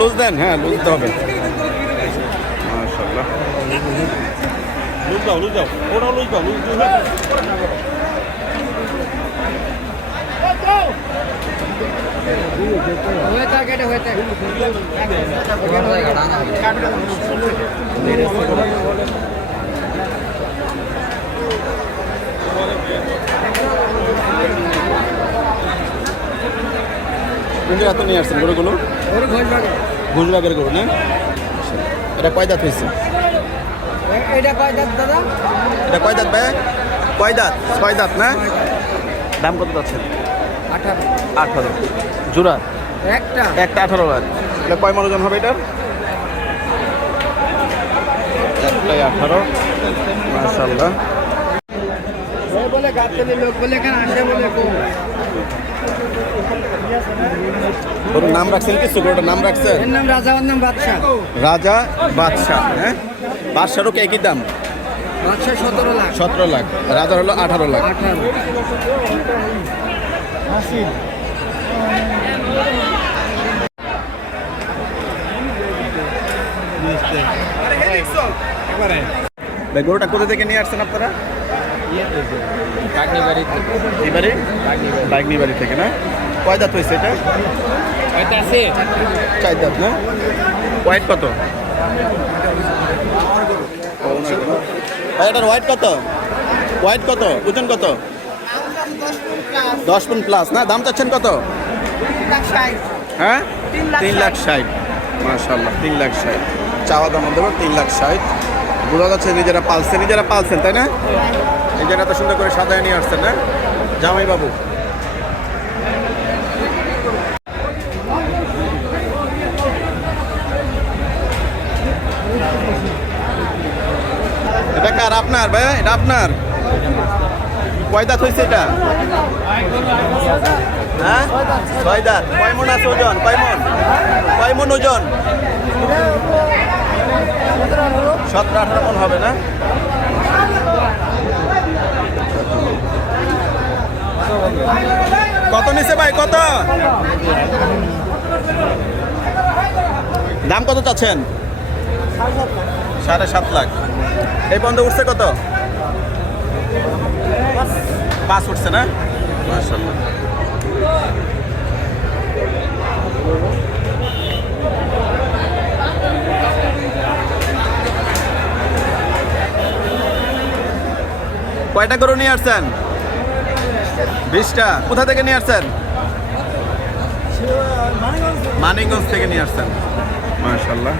Loose দেন, হ্যাঁ loose দিতে হবে। মাশাআল্লাহ, লুজ দাও, ওটাও লুজ দাও, লুজ দিয়ে কোন জায়গাতে নিয়ে আসছেন গরুগুলো? ঘোষবাগের গরু না? এটা কয় দাঁত হয়েছে? এটা কয় দাঁত দাদা? এটা কয় দাঁত ভাই? কয় দাঁত? 6 দাঁত না? দাম কত যাচ্ছে? 18 জোড়া? একটা 18 লাখ। এটা কয় মন ওজন হবে এটার? একটাই 18। মাশাআল্লাহ। বলে গাছতলি লোক বলে কেন আসে বলে ওর নাম রাখছেন কিছু? গরুটার নাম রাখছেন? এর নাম রাজা, ওর নাম বাদশা। রাজা বাদশা, হ্যাঁ? বাদশারও কি একই দাম? বাদশা 17 লাখ। 17 লাখ, রাজার হলো 18 লাখ। 18। গরুটা কোথা থেকে নিয়ে আসছেন আপনারা? বাগনিবাড়ি থেকে না? কয় দাঁত হয়েছে এটা? 4 দাঁত না? হোয়াইট কত? এটার হোয়াইট কত? হোয়াইট কত? ওজন কত? 10 পন প্লাস না? দাম চাচ্ছেন কত? হ্যাঁ, 3,60,000। মাশাআল্লাহ, 3,60,000 চাওয়া দাম দেবো। 3,60,000 বোঝা যাচ্ছে নিজেরা পালছেন তাই না? এই জায়গা তো সুন্দর করে সাজায় নিয়ে আসছেন না জামাই বাবু? এটা কার? আপনার ভাই? এটা আপনার? কয় দাঁত হয়েছে এটা? হ্যাঁ, 6 দাঁত। কয় মন আছে ওজন? কয় মন ওজন? 17-18 মন হবে না? কত নিছে ভাই? কত দাম কত চাচ্ছেন? 7.5 লাখ। এই পর্যন্ত উঠছে কত? 5 উঠছে না? মাশাআল্লাহ। কয়টা গরু নিয়ে আসছেন? 20টা। কোথা থেকে নিয়ে আসছেন? মানিকগঞ্জ থেকে নিয়ে আসছেন। মাশাআল্লাহ।